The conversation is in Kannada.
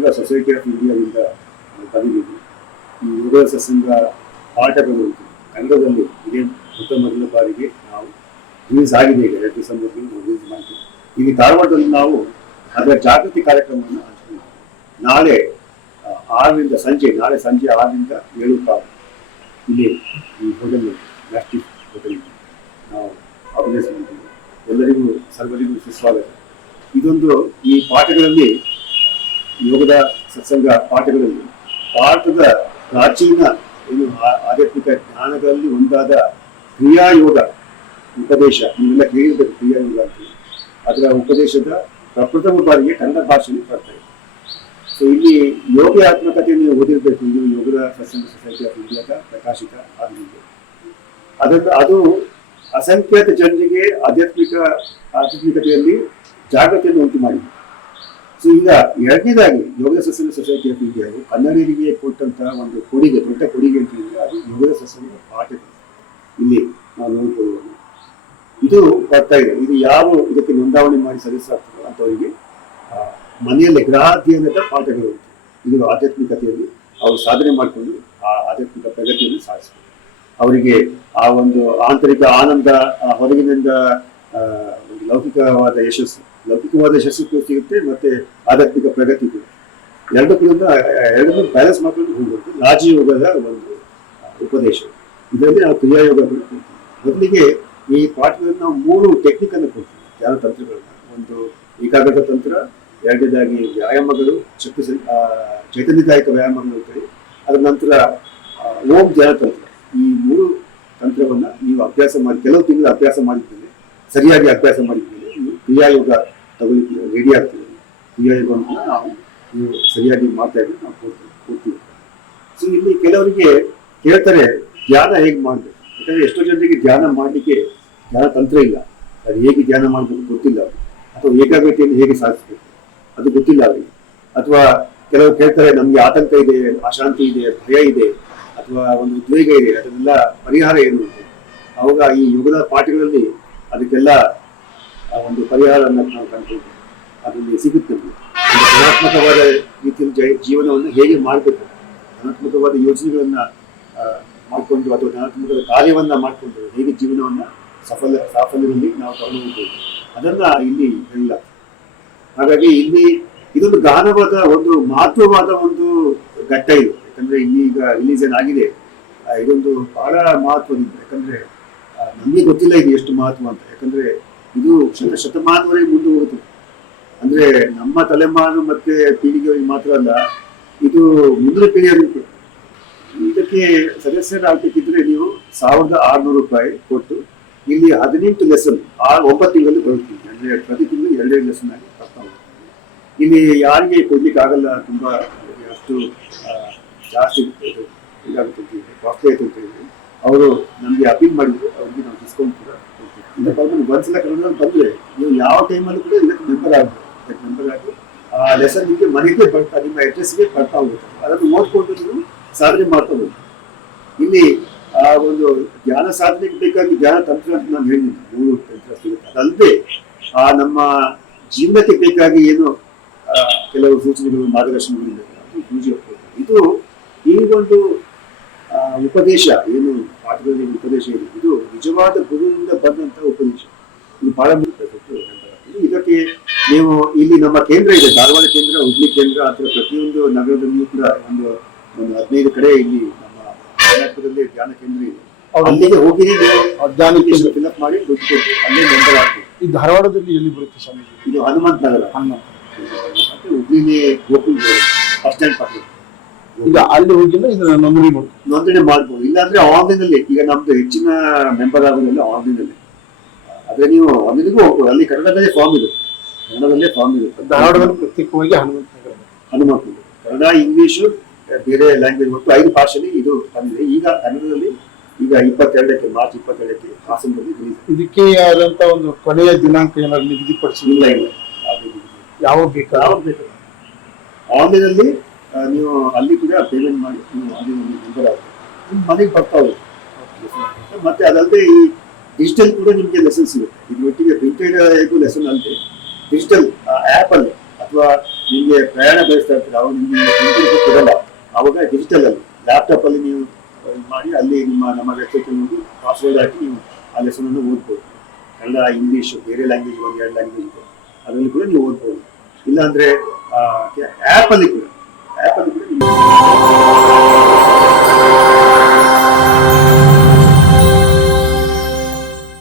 ಸತ್ಸಂಗ ಸೊಸೈಟಿ ಆಫ್ ಇಂಡಿಯಾದಿಂದ ಬಂದಿದ್ದೀವಿ. ಈ ಯೋಗ ಸತ್ಸಂಗ ಪಾಠಗಳು ಕನ್ನಡದಲ್ಲಿ ಇದೇ ಮೊದಲ ಬಾರಿಗೆ ನಾವು ರಿಲೀಸ್ ಆಗಿದೆ. ಈಗ 2 ಡಿಸೆಂಬರ್ಗೆ ರಿಲೀಸ್ ಮಾಡ್ತೀವಿ. ಇಲ್ಲಿ ಧಾರವಾಡದಲ್ಲಿ ನಾವು ಅದರ ಜಾಗೃತಿ ಕಾರ್ಯಕ್ರಮವನ್ನು ಹಂಚ್ತೀವಿ. ನಾಳೆ 6ರಿಂದ ನಾಳೆ ಸಂಜೆ 6ರಿಂದ 7 ಕಾಲ ಇಲ್ಲಿ ಈ ಹೋಟೆಲ್ ಮ್ಯಾಸ್ಟಿಕ್ ಹೋಟೆಲ್ ನಾವು ಆರ್ಗನೈಸ್ ಮಾಡಿದ್ದೀವಿ. ಎಲ್ಲರಿಗೂ ಸರ್ವರಿಗೂ ಸುಸ್ವಾಗತ. ಇದೊಂದು ಈ ಪಾಠಗಳಲ್ಲಿ ಯೋಗದ ಸತ್ಸಂಗ ಪಾಠಗಳಲ್ಲಿ ಭಾರತದ ಪ್ರಾಚೀನ ಏನು ಆಧ್ಯಾತ್ಮಿಕ ಜ್ಞಾನಗಳಲ್ಲಿ ಒಂದಾದ ಕ್ರಿಯಾಯೋಗ ಉಪದೇಶ, ನೀವೆಲ್ಲ ಕೇಳಿರಬೇಕು ಕ್ರಿಯಾಯೋಗ ಅಂತ. ಅದರ ಉಪದೇಶದ ಪ್ರಪ್ರಥಮ ಬಾರಿಗೆ ಕನ್ನಡ ಭಾಷೆಯಲ್ಲಿ ಬರ್ತಾ ಇದೆ. ಸೊ ಇಲ್ಲಿ ಯೋಗ ಆತ್ಮಕತೆಯನ್ನು ಓದಿರಬೇಕು. ಇದು ಯೋಗದ ಸತ್ಸಂಗ ಸೊಸೈಟಿ ಆಫ್ ಇಂಡಿಯಾದ ಪ್ರಕಾಶಿತ ಆಗಿದೆ. ಅದು ಅಸಂಖ್ಯಾತ ಜನರಿಗೆ ಆಧ್ಯಾತ್ಮಿಕತೆಯಲ್ಲಿ ಜಾಗೃತಿಯನ್ನು ಉಂಟು ಮಾಡಿದೆ. ಸೊ ಈಗ ಎರಡನೇದಾಗಿ ಯೋಗ ಸತ್ಸಂಗ ಸೊಸೈಟಿ ಆಫ್ ಇಂಡಿಯಾವು ಕನ್ನಡಿಗರಿಗೆ ಕೊಟ್ಟಂತಹ ಒಂದು ಕೊಡುಗೆ, ದೊಡ್ಡ ಕೊಡುಗೆ ಅಂತ ಹೇಳಿದ್ರೆ ಅದು ಯೋಗದ ಸತ್ಸಂಗ ಪಾಠಗಳು. ಇಲ್ಲಿ ನಾವು ನೋಡ್ಬೋದು ಇದು ಬರ್ತಾ ಇದೆ. ಇದು ಯಾರು ಇದಕ್ಕೆ ನೋಂದಾವಣೆ ಮಾಡಿ ಸದಸ್ಯರಾಗ್ತಾರೋ ಅಂತವರಿಗೆ ಮನೆಯಲ್ಲಿ ಗೃಹಾಧ್ಯಯನದ ಪಾಠಗಳು. ಇದು ಆಧ್ಯಾತ್ಮಿಕತೆಯಲ್ಲಿ ಅವರು ಸಾಧನೆ ಮಾಡಿಕೊಂಡು ಆ ಆಧ್ಯಾತ್ಮಿಕ ಪ್ರಗತಿಯನ್ನು ಸಾಧಿಸಬೇಕು. ಅವರಿಗೆ ಆ ಒಂದು ಆಂತರಿಕ ಆನಂದ, ಹೊರಗಿನಿಂದ ಒಂದು ಲೌಕಿಕವಾದ ಯಶಸ್ಸು ಸಿಗುತ್ತೆ, ಮತ್ತೆ ಆಧ್ಯಾತ್ಮಿಕ ಪ್ರಗತಿ ಕೂಡ. ಎರಡನ್ನೂ ಬ್ಯಾಲೆನ್ಸ್ ಮಾಡ್ಕೊಂಡು ಹೋಗ್ಬೇಕು. ರಾಜಯೋಗದ ಒಂದು ಉಪದೇಶ ಇದರಲ್ಲಿ ನಾವು ಕ್ರಿಯಾಯೋಗಗಳು ಕೊಡ್ತೀವಿ. ಮೊದಲಿಗೆ ಈ ಪಾಠದಲ್ಲಿ ನಾವು 3 ಟೆಕ್ನಿಕ್ ಅನ್ನು ಕೊಡ್ತೀವಿ, ಧ್ಯಾನ ತಂತ್ರಗಳನ್ನ. ಒಂದು ಏಕಾಗ್ರತಾ ತಂತ್ರ, ಎರಡನೇದಾಗಿ ವ್ಯಾಯಾಮಗಳು, ಚೈತನ್ಯದಾಯಕ ವ್ಯಾಯಾಮಗಳು ಇರ್ತವೆ. ಅದರ ನಂತರ ಓಂ ಧ್ಯಾನ ತಂತ್ರ. ಈ 3 ತಂತ್ರವನ್ನ ನೀವು ಅಭ್ಯಾಸ ಮಾಡಿ, ಕೆಲವು ತಿಂಗಳು ಅಭ್ಯಾಸ ಮಾಡಿದ್ಮೇಲೆ, ಸರಿಯಾಗಿ ಅಭ್ಯಾಸ ಮಾಡಿದ್ಮೇಲೆ ನೀವು ಕ್ರಿಯಾಯೋಗ ತಗೊಳ್ಳಿಕ್ಕೆ ರೆಡಿ ಆಗ್ತೀವಿ. ಕ್ರಿಯಾಯೋಗವನ್ನು ನೀವು ಸರಿಯಾಗಿ ಮಾಡ್ತಾ ಇದ್ರೆ ನಾವು ಕೊಡ್ತೀವಿ. ಸೊ ಇಲ್ಲಿ ಕೆಲವರಿಗೆ ಕೇಳ್ತಾರೆ ಧ್ಯಾನ ಹೇಗೆ ಮಾಡಬೇಕು, ಯಾಕಂದ್ರೆ ಎಷ್ಟೋ ಜನರಿಗೆ ಧ್ಯಾನ ಮಾಡಲಿಕ್ಕೆ ಧ್ಯಾನ ತಂತ್ರ ಇಲ್ಲ. ಅದು ಹೇಗೆ ಧ್ಯಾನ ಮಾಡಬೇಕು ಗೊತ್ತಿಲ್ಲ ಅವರಿಗೆ, ಅಥವಾ ಏಕಾಗ್ರತೆಯನ್ನು ಹೇಗೆ ಸಾಧಿಸಬೇಕು ಅದು ಗೊತ್ತಿಲ್ಲ ಅವರಿಗೆ. ಅಥವಾ ಕೆಲವರು ಕೇಳ್ತಾರೆ ನಮ್ಗೆ ಆತಂಕ ಇದೆ, ಅಶಾಂತಿ ಇದೆ, ಭಯ ಇದೆ, ಅಥವಾ ಒಂದು ಉದ್ವೇಗ ಇದೆ, ಅದನ್ನೆಲ್ಲ ಪರಿಹಾರ ಏನು? ಅವಾಗ ಈ ಯೋಗದ ಪಾಠಗಳಲ್ಲಿ ಅದಕ್ಕೆಲ್ಲ ಒಂದು ಪರಿಹಾರವನ್ನು ನಾವು ಕಂಡುಕೊಳ್ತೀವಿ. ಅದರಲ್ಲಿ ಸಿಗುತ್ತೆ. ಧನಾತ್ಮಕವಾದ ರೀತಿಯಲ್ಲಿ ಜೀವನವನ್ನು ಹೇಗೆ ಮಾಡಬೇಕು, ಧನಾತ್ಮಕವಾದ ಯೋಜನೆಗಳನ್ನ ಮಾಡಿಕೊಂಡು ಅಥವಾ ಧನಾತ್ಮಕದ ಕಾರ್ಯವನ್ನ ಮಾಡಿಕೊಂಡು ಹೇಗೆ ಜೀವನವನ್ನ ಸಾಫಲ್ಯದಲ್ಲಿ ನಾವು ತಗೊಂಡು ಹೋಗ್ಬೋದು, ಅದನ್ನ ಇಲ್ಲಿ ಹೇಳಲಾಗ್ತದೆ. ಹಾಗಾಗಿ ಇಲ್ಲಿ ಇದೊಂದು ಗಾಢವಾದ ಒಂದು ಮಹತ್ವವಾದ ಒಂದು ಘಟ್ಟ ಇದು. ಯಾಕಂದ್ರೆ ಇಲ್ಲಿ ಈಗ ರಿಲೀಸ್ ಆಗಿದೆ. ಇದೊಂದು ಬಹಳ ಮಹತ್ವದಿಂದ, ಯಾಕಂದ್ರೆ ನಮಗೆ ಗೊತ್ತಿಲ್ಲ ಇದು ಎಷ್ಟು ಮಹತ್ವ ಅಂತ. ಯಾಕಂದ್ರೆ ಇದು ಶತಮಾನವರೆಗೆ ಮುಂದೆ ಹೋಗುತ್ತದೆ. ಅಂದ್ರೆ ನಮ್ಮ ತಲೆಮಾರು ಮತ್ತೆ ಪೀಳಿಗೆಯವರಿಗೆ ಮಾತ್ರ ಅಲ್ಲ, ಇದು ಮುಂದಿನ ಪೀಳಿಗೆಯವರಿಗೆ. ಇದಕ್ಕೆ ಸದಸ್ಯರಾಗಬೇಕಿದ್ರೆ ನೀವು 1600 ರೂಪಾಯಿ ಕೊಟ್ಟು ಇಲ್ಲಿ 18 ಲೆಸನ್ 9 ತಿಂಗಳಲ್ಲಿ ಬರುತ್ತೀವಿ. ಅಂದ್ರೆ ಪ್ರತಿ ತಿಂಗಳು 2 ಲೆಸನ್ ಆಗಿ ಬರ್ತಾ ಹೋಗ್ತೀವಿ. ಇಲ್ಲಿ ಯಾರಿಗೆ ಕೊಡ್ಲಿಕ್ಕೆ ಆಗಲ್ಲ, ತುಂಬಾ ಅಷ್ಟು ಜಾಸ್ತಿ ಇದಾಗುತ್ತೆ, ಕಾಸ್ಟ್ಲಿ ಆಯ್ತು ಅಂತ ಹೇಳಿ ಅವರು ನಮಗೆ ಅಪೀಲ್ ಮಾಡಿದ್ರು. ಅವ್ರಿಗೆ ನಾವು ಡಿಸ್ಕೌಂಟ್ ಕೂಡ ಕೊಡ್ತೀವಿ. ಒಂದ್ಸಲ ಕನ್ನಡ ಬಂದ್ರೆ ನೀವು ಯಾವ ಟೈಮಲ್ಲೂ ಕೂಡ ಇದಕ್ಕೆ ಮೆಂಬರ್ ಆಗಬೇಕು. ಇದಕ್ಕೆ ಮೆಂಬರ್ ಆಗಿ ಆ ಲೆಸನ್ ನಿಮಗೆ ಮನೆಗೆ ಬರ್ತಾ, ನಿಮ್ಮ ಅಡ್ರೆಸ್ಗೆ ಬರ್ತಾ ಹೋಗುತ್ತೆ. ಅದನ್ನು ಓದ್ಕೊಂಡು ನೀವು ಸಾಧನೆ ಮಾಡ್ತಾ ಹೋಗ್ತೀವಿ. ಇಲ್ಲಿ ಆ ಒಂದು ಧ್ಯಾನ ಸಾಧನೆಗೆ ಬೇಕಾಗಿ ಧ್ಯಾನ ತಂತ್ರ ಅಂತ ನಾನು ಹೇಳಿದ್ದೀನಿ, 3 ತಂತ್ರ ಸಿಗುತ್ತೆ. ಅದಲ್ಲದೆ ಆ ನಮ್ಮ ಜೀವನಕ್ಕೆ ಬೇಕಾಗಿ ಏನು ಕೆಲವು ಸೂಚನೆಗಳು, ಮಾರ್ಗದರ್ಶನಗಳು ಇದು ಈ ಒಂದು ಉಪದೇಶ ಏನು ಪಾಠದಲ್ಲಿ ಉಪದೇಶ ಇದೆ, ಇದು ನಿಜವಾದ ಗುರುವಿನಿಂದ ಬಂದಂತಹ ಉಪದೇಶ. ಇದು ಬಹಳ ಇದಕ್ಕೆ ನೀವು ಇಲ್ಲಿ ನಮ್ಮ ಕೇಂದ್ರ ಇದೆ, ಧಾರವಾಡ ಕೇಂದ್ರ, ಹುಬ್ಳಿ ಕೇಂದ್ರ, ಅಥವಾ ಪ್ರತಿಯೊಂದು ನಗರದಲ್ಲಿಯೂ ಕೂಡ ಒಂದು 15 ಕಡೆ ಇಲ್ಲಿ ನಮ್ಮ ಕರ್ನಾಟಕದಲ್ಲಿ ಧ್ಯಾನ ಕೇಂದ್ರ ಇದೆ. ಅಲ್ಲಿಗೆ ಹೋಗಿ ಅಪ್ಲಿಕೇಶನ್ ಫಿಲ್ಅಪ್ ಮಾಡಿ ದುಡ್ಡು ಕೊಟ್ಟು ಅಲ್ಲೇ ಮೆಂಬರ್ ಆಗ್ತೀವಿ. ಈ ಧಾರವಾಡದಲ್ಲಿ ಎಲ್ಲಿ ಬರುತ್ತೆ ಸ್ವಾಮೀಜಿ? ಇದು ಹನುಮಂತ ನಗರ, ಮತ್ತೆ ಹುಬ್ಳಿಲಿ ಗೋಕುಲ್ ಬಸ್ ಸ್ಟ್ಯಾಂಡ್ ಪಕ್ಕ. ಈಗ ಅಲ್ಲಿ ಹೋಗಿಲ್ಲ ಇದನ್ನ ನೋಂದಣಿ ಮಾಡ್ಬೋದು. ಇಲ್ಲಾಂದ್ರೆ ಆನ್ಲೈನ್ ಅಲ್ಲಿ, ಈಗ ನಮ್ದು ಹೆಚ್ಚಿನ ಮೆಂಬರ್ ಆಗೋದೆಲ್ಲ ಆನ್ಲೈನ್ ಅಲ್ಲಿ. ಆದ್ರೆ ನೀವು ಆನ್ಲೈನ್ಗೂ ಹೋಗ್ಬೋದು. ಅಲ್ಲಿ ಕನ್ನಡದಲ್ಲೇ ಫಾರ್ಮ್ ಇದೆ, ಧಾರವಾಡದಲ್ಲಿ ಪ್ರತ್ಯೇಕವಾಗಿ ಹನುಮಂತ ಕನ್ನಡ, ಇಂಗ್ಲಿಷು, ಬೇರೆ ಲ್ಯಾಂಗ್ವೇಜ್ ಒಟ್ಟು 5 ಭಾಷೆಯಲ್ಲಿ ಇದು ಬಂದಿದೆ. ಈಗ ಕನ್ನಡದಲ್ಲಿ ಈಗ 22ಕ್ಕೆ ಮಾರ್ಚ್ 22ಕ್ಕೆ ಹಾಸನದಲ್ಲಿ ರಿಲೀಸ್. ಇದಕ್ಕೆ ಆದಂತ ಒಂದು ಕೊನೆಯ ದಿನಾಂಕ ಏನಾದ್ರು ನಿಗದಿಪಡಿಸಿಲ್ಲ. ಯಾವಾಗ ಬೇಕು ಆನ್ಲೈನ್ ಅಲ್ಲಿ ನೀವು ಅಲ್ಲಿ ಕೂಡ ಪೇಮೆಂಟ್ ಮಾಡಿ ನೀವು ಆನ್ಲೈನ್ ಮೆಂಬರ್ ಆಗ್ತದೆ, ನಿಮ್ಮ ಮನೆಗೆ ಬರ್ತಾ ಹೋಗುತ್ತೆ. ಮತ್ತೆ ಅದಲ್ಲದೆ ಈ ಡಿಜಿಟಲ್ ಕೂಡ ನಿಮಗೆ ಲೆಸನ್ ಸಿಗುತ್ತೆ. ಇದು ಒಟ್ಟಿಗೆ ಪ್ರಿಂಟೆಡ್ ಲೆಸನ್ ಅಲ್ಲದೆ ಡಿಜಿಟಲ್ ಆ್ಯಪ್ ಅಲ್ಲಿ ಅಥವಾ ನಿಮಗೆ ಪ್ರಯಾಣ ಬೆಳೆಸ್ತಾ ಇರ್ತೀರ, ಅವಾಗ ನಿಮಗೆ ಪ್ರಿಂಟಿಂಗ್ ಕೊಡಲ್ಲ. ಅವಾಗ ಡಿಜಿಟಲ್ ಅಲ್ಲಿ ಲ್ಯಾಪ್ಟಾಪ್ ಅಲ್ಲಿ ನೀವು ಇದು ಮಾಡಿ ಅಲ್ಲಿ ನಮ್ಮ ವೆಬ್ಸೈಟ್ ನೋಡಿ ಪಾಸ್ವರ್ಡ್ ಹಾಕಿ ನೀವು ಆ ಲೆಸನ್ ಅನ್ನು ಓದ್ಬೋದು. ಕನ್ನಡ, ಇಂಗ್ಲೀಷ್, ಬೇರೆ ಲ್ಯಾಂಗ್ವೇಜ್, ಒಂದು ಎರಡು ಲ್ಯಾಂಗ್ವೇಜ್ ಇದೆ, ಅದರಲ್ಲಿ ಕೂಡ ನೀವು ಓದ್ಬೋದು. ಇಲ್ಲಾಂದ್ರೆ ಆ್ಯಪ್ ಅಲ್ಲಿ ಕೂಡ